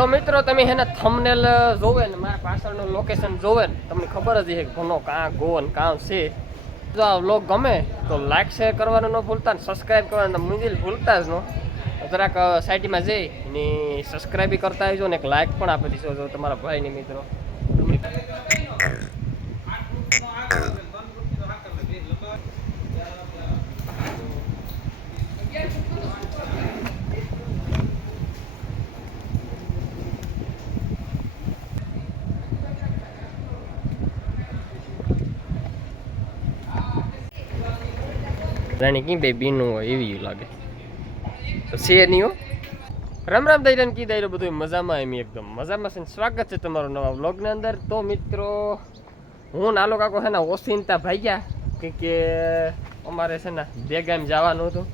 તો મિત્રો તમે હેને થંબનેલ જોવે ને મારા પાછળનું લોકેશન જોવે ને તમને ખબર જ છે કે ઘણો કાં ગોન કાં છે. જો આ વ્લોગ ગમે તો લાઈક શેર કરવાનું ન ભૂલતા ને સબસ્ક્રાઈબ કરવાનું મુંજીલ ભૂલતા જ ન. જરાક સાઈડમાં જઈ ને સબસ્ક્રાઈબ કરતા આવજો ને એક લાઈક પણ આપી દીધો જો તમારા ભાઈની મિત્રો. રાણી કી બે બીનું હોય એવી લાગે તો છે નહીં હો. રામ રામ દઈરાન કી દઈરો બધું મજામાં એમ એકદમ મજામાં છે. સ્વાગત છે તમારું નવા વ્લોગની અંદર. તો મિત્રો હું નાલો કાકો છે ને ઓસિંતા ભાગ્યા કે અમારે છે ને બેગામ જવાનું હતું.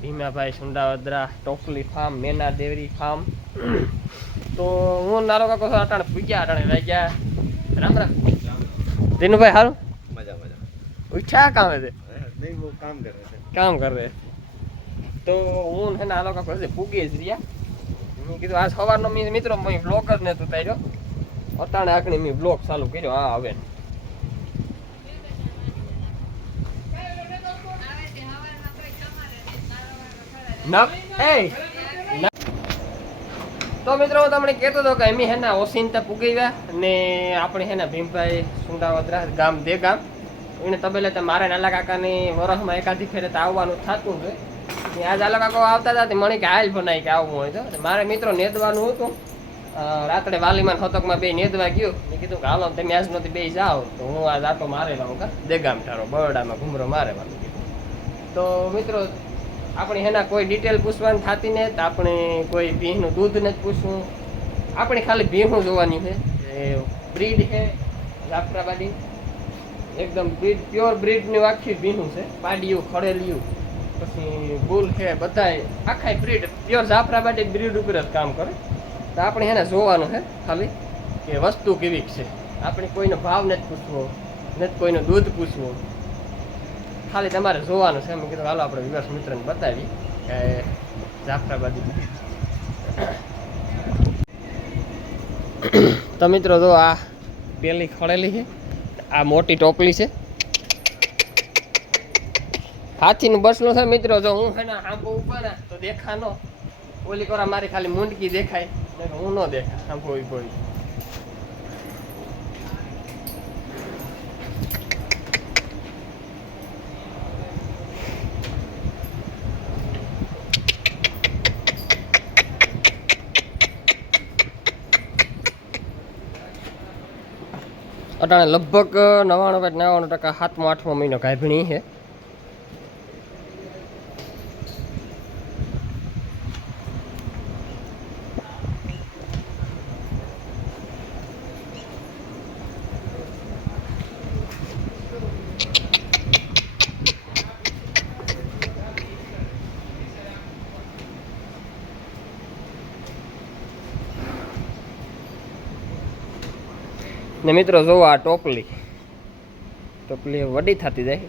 ભીમાભાઈ સુંડાવદરા ટોકલી ફાર્મ મેના દેવરી ફાર્મ. તો હું નાલો કાકો અટાણે પૂગ્યા અટાણે ભાગ્યા. રામ રામ દિનુભાઈ હારું મજા મજા ઉઠ્યા કામ છે નહીં वो काम कर रहे थे કામ કરે. તો હું છે ને આ લોકો કહે પૂગી જ રહ્યા. મેં કીધું આજ સવારનો મિત્રો બ્લોગ જ નહોતું તાર્યો અટાણે આખણી મેં બ્લોગ ચાલુ કર્યો. હા હવે તો મિત્રો હું તમને કહેતો હતો કે એમી હેના ઓસિંતા પૂગી ગયા ને આપણે હેના ભીમભાઈ સુંડાવદરા ગામ દે ગામ એને તબેલે તો મારે નાલા કાકાની વરસમાં એકાદી ફેરે તો આવવાનું થતું છે. આજ આલા કાકો આવતા હતા મને કે હાલ બનાવી કે આવવું હોય તો મારે મિત્રો નેદવાનું હતું. રાત્રે વાલીમાં ખતકમાં બે નેદવા ગયો. મેં કીધું કે હાલો તમે આજ નહોતી બે જાઓ તો હું આજ આટો મારે લઉં કા દેગામ ઠારો બરડામાં ઘૂમરો મારે વાલું કીધું. તો મિત્રો આપણે એના કોઈ ડિટેલ પૂછવાની થતી ને તો આપણે કોઈ ભીંનું દૂધ નથી પૂછવું. આપણે ખાલી ભીંનું જોવાની છે. બ્રીડ છે જાફરાબાદી એકદમ બ્રીડ પ્યોર બ્રીડની આખી ભીનું છે. પાડિયું ખડેલિયું પછી બુલ છે બધાય આખા બ્રીડ પ્યોર જાફરાબાદી બ્રીડ ઉપર જ કામ કરે. તો આપણે એને જોવાનું છે ખાલી કે વસ્તુ કેવી છે. આપણે કોઈનો ભાવ નથી પૂછવો નથી કોઈનું દૂધ પૂછવું ખાલી તમારે જોવાનું છે. મેં કીધું હાલો આપણે વિવાસ મિત્રને બતાવી કે જાફરાબાદી. તો મિત્રો જો આ પેલી ખડેલી છે આ મોટી ટોપલી છે હાથીનું બસલું છે મિત્રો. જો હું છે ને આંબો ઉપર તો દેખાનો ઓલી કોરા મારી ખાલી મૂંડકી દેખાય હું ન દેખા આંબો કોઈ. અટાણે લગભગ 99% 7મો 8મો મહિનો ગાભણી છે. ને મિત્રો જોવો આ ટોપલી વડી થતી જાય.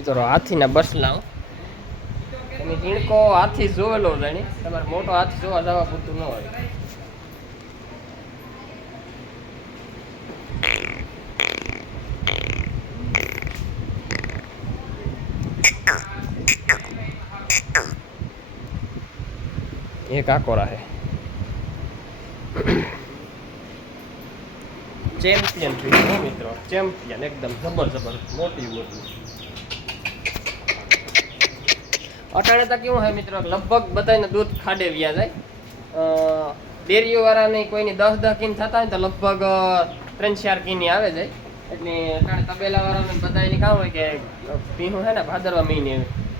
મિત્રો હાથીના બસલા તમે ઝીણકો હાથી જોવેલો જાણી તમારે મોટો હાથી જોવા જવા પૂરતું ન હોય. એક આકોરા હે ચેમ્પિયન મિત્રો ચેમ્પિયન એકદમ જબરજસ્ત મોટી મોટી. અટાણે તો કેવું હે મિત્રો લગભગ બધાને દૂધ ખાડે વ્યા જાય. ડેરીઓ વાળાને કોઈની 10 કિન થતા હોય તો લગભગ 3-4 કિની આવે છે. એટલે અટાણે તબેલા વાળાને બધા એની કામ હોય કે ભીહું છે ને ભાદરવા મહિને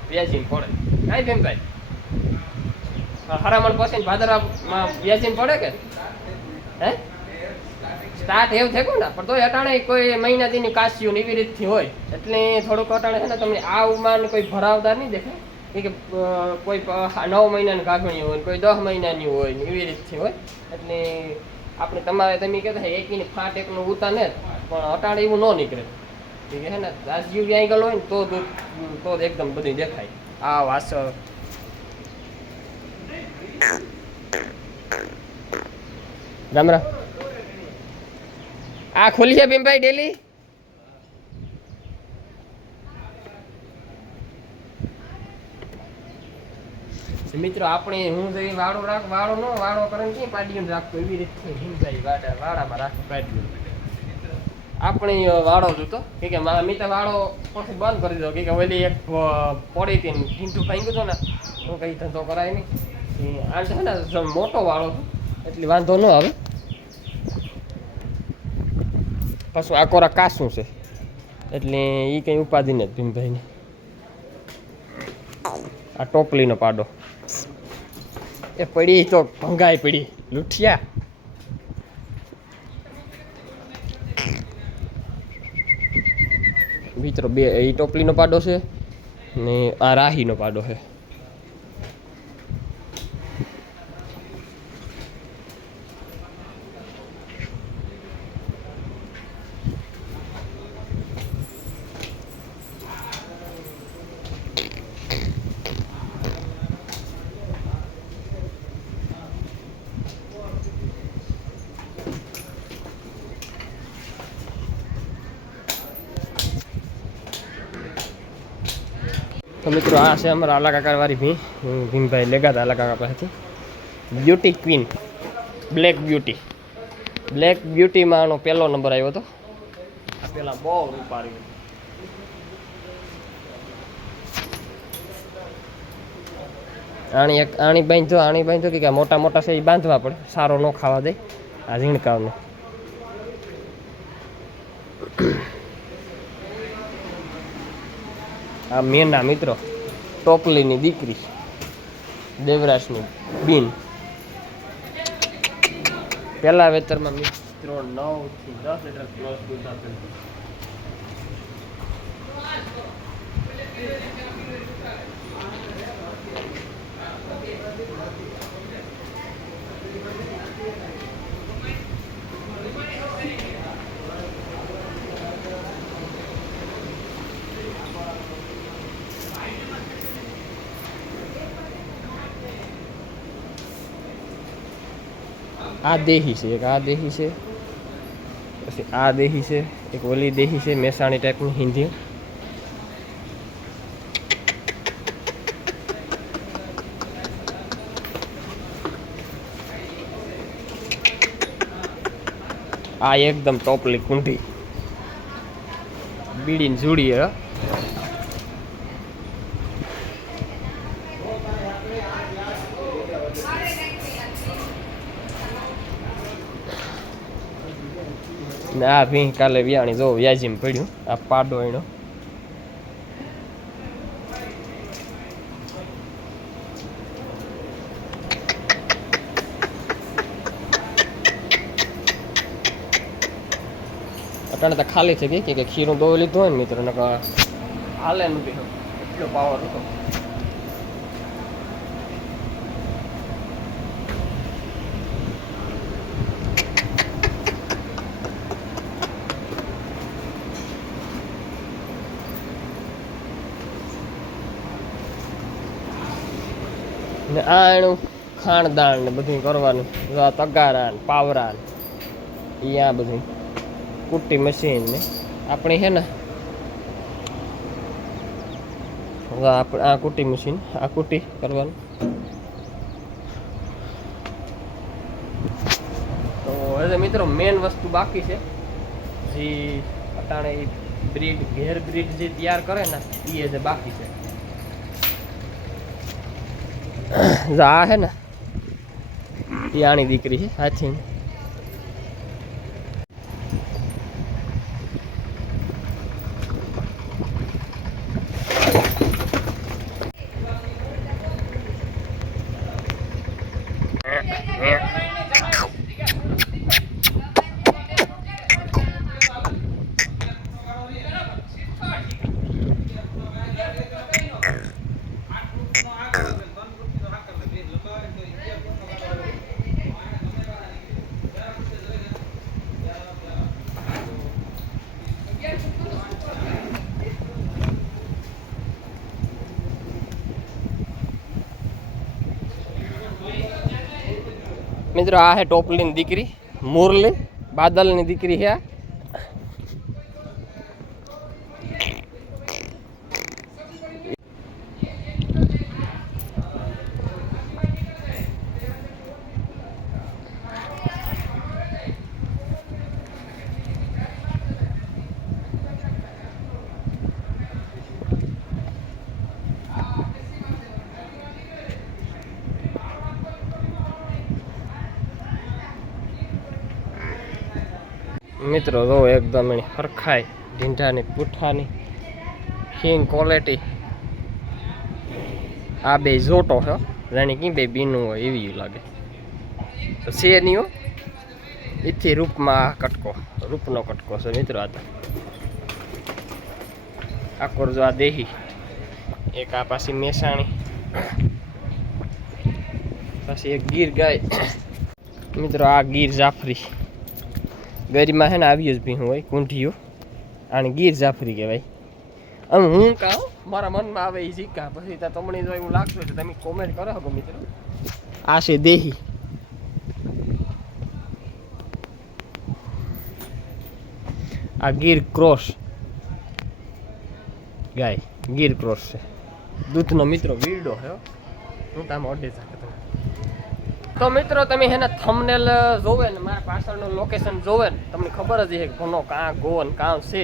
વ્યાજીને પડે. કાંઈ ભીમભાઈ હરામણ પછી ભાદરવામાં વ્યાજીને પડે કે હે સ્ટાર્ટ એવું થયું ને પણ તોય અટાણે કોઈ મહિના દીની કાશીઓ એવી રીતથી હોય એટલે થોડુંક અટાણે છે ને તમને આ ઉંમરને કોઈ ભરાવદાર નહીં દેખે કે કોઈ 9 મહિનાની કાગણી હોય કોઈ 10 મહિનાની હોય ને એવી રીતથી હોય. એટલે આપણે તમારે તમે કહેતા એકની ફાટ એકનું ઉતા ને પણ અટાણે એવું ન નીકળે કે છે ને રાજીવ એંગલ હોય ને તો એકદમ બધું દેખાય. આ વાસ રામરા આ ખોલી છે ભીમભાઈ ડેલી મિત્રો આપણે હું જઈ વાળો રાખ વાળો નો વાળો કરે કે પાડીને રાખતો એવી રીતે ભીમભાઈ વાડામાં રાખો પાડીને આપણે વાળો જોતો કે મેં તો વાળો પછી બંધ કરી દીધો કે ઓલી એક પડી હતી ને ઢીંચું ખાઈ ગયું ને હું કઈ ધંધો કરાય નહીં. આ છે ને મોટો વાળો હતો એટલે વાંધો ન આવે. પાછું આ કોરા કાસું છે એટલે એ કંઈ ઉપાધિ નથી ભીમભાઈને. આ ટોપલીનો પાડો એ પડી તો ભંગાઈ પડી લૂંઠિયા. મિત્રો બે એ ટોપલીનો પાડો છે ને આ રાહીનો પાડો છે. તો મિત્રો આ છે અમારા આલા કાકા વાળી ભીમભાઈ લેગા હતા આલા કાકા પાસેથી બ્યુટી ક્વીન બ્લેક બ્યુટીમાં આનો પહેલો નંબર આવ્યો હતો. પેલા બહુ રૂપારી આણી બાંધો કે મોટા મોટા છે એ બાંધવા પડે સારો ન ખાવા દે આ ઝીણકાવને. આ મેના મિત્રો ટોપલીની દીકરી દેવરાજની બીન પહેલા વેતરમાં મિત્રો 9 થી 10 લીટર ક્લોઝ દૂધ આપેલું. આ દેહી છે એક આ દેહી છે પછી આ દેહી છે એક ઓલી દેહી છે મહેસાણી ટાઈપની હિન્દી. આ એકદમ ટોપલી કુંઠી બીડીની જોડી હે. ને આ ભીં કાલે વ્યાણી જો વ્યાજીમાં પડ્યું આ પાડો એનો. અટાણે તો ખાલી થઈ ગઈ કે ખીરું દોઈ લીધું હોય ને મિત્રો ને હાલે નથી એટલો પાવર હતો. ને આ એનું ખાણદાણ ને બધું કરવાનું તગારા ને પાવરા ને એ આ બધું કુટ્ટી મશીન ને આપણી છે ને આ કુટ્ટી મશીન આ કુટ્ટી કરવાનું. તો હવે મિત્રો મેન વસ્તુ બાકી છે જે અટાણે બ્રીડ ઘેર બ્રીડ જે તૈયાર કરે ને એ જે બાકી છે. આ હે ને એ આની દીકરી છે હાથી. મિત્રો આ હે ટોપલીની દીકરી મુરલી, બાદલની દીકરી છે. મિત્રો જો એકદમ એની હરખાઈ ઢીંઢાની પૂઠાની હિંગ ક્વોલિટી. આ બે જોટો છે જાણે કે બે બીનું હોય એવી લાગે તો છે નહીં હો. એથી રૂપમાં કટકો, રૂપનો કટકો છે મિત્રો. આ તો આકોર જો આ દેહી, એક આ પાછી મહેસાણી, પાછી એક ગીર ગાય. મિત્રો આ ગીર જાફરી ગરીમાં હે ને આવી જ ભીહું હોય કુંઠીઓ, આને ગીર જાફરી કહેવાય. આમ હું કહું મારા મનમાં આવે એ શીખા, પછી ત્યાં તમને જો એવું લાગતું હોય તો તમે કોમેન્ટ કરો શકો મિત્રો. આ છે દેહી. આ ગીર ક્રોસ ગાય, ગીર ક્રોસ છે. દૂધનો મિત્રો વીરડો છે. હું તો આમ ઓડી શકતો. તો મિત્રો તમે હેને થંબનેલ જોવે ને મારા પાછળનું લોકેશન જોવે ને તમને ખબર જ છે કે ઘણો કાં ગોન કાં છે.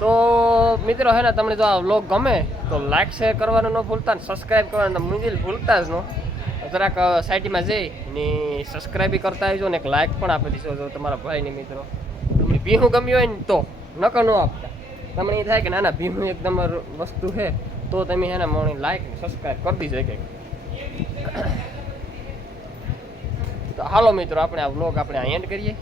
તો મિત્રો હે ને તમને જો આ વ્લોગ ગમે તો લાઈક શેર કરવાનું ન ભૂલતા ને સબસ્ક્રાઈબ કરવાનું મુંજીલ ભૂલતા જ ન. જરાક સાઈડમાં જઈ ને સબસ્ક્રાઈબ કરતા આવજો ને એક લાઈક પણ આપી દીશો જો તમારા ભાઈને મિત્રો. તમને ભીહું ગમ્યું હોય ને તો નકર ન આપતા. તમને એ થાય કે ના ના ભીહું એકદમ વસ્તુ છે તો તમે હેને મને લાઈક ને સબસ્ક્રાઈબ કરી દીજો કંઈક. તો હાલો મિત્રો આપણે આ વ્લોગ આપણે આ એન્ડ કરીએ.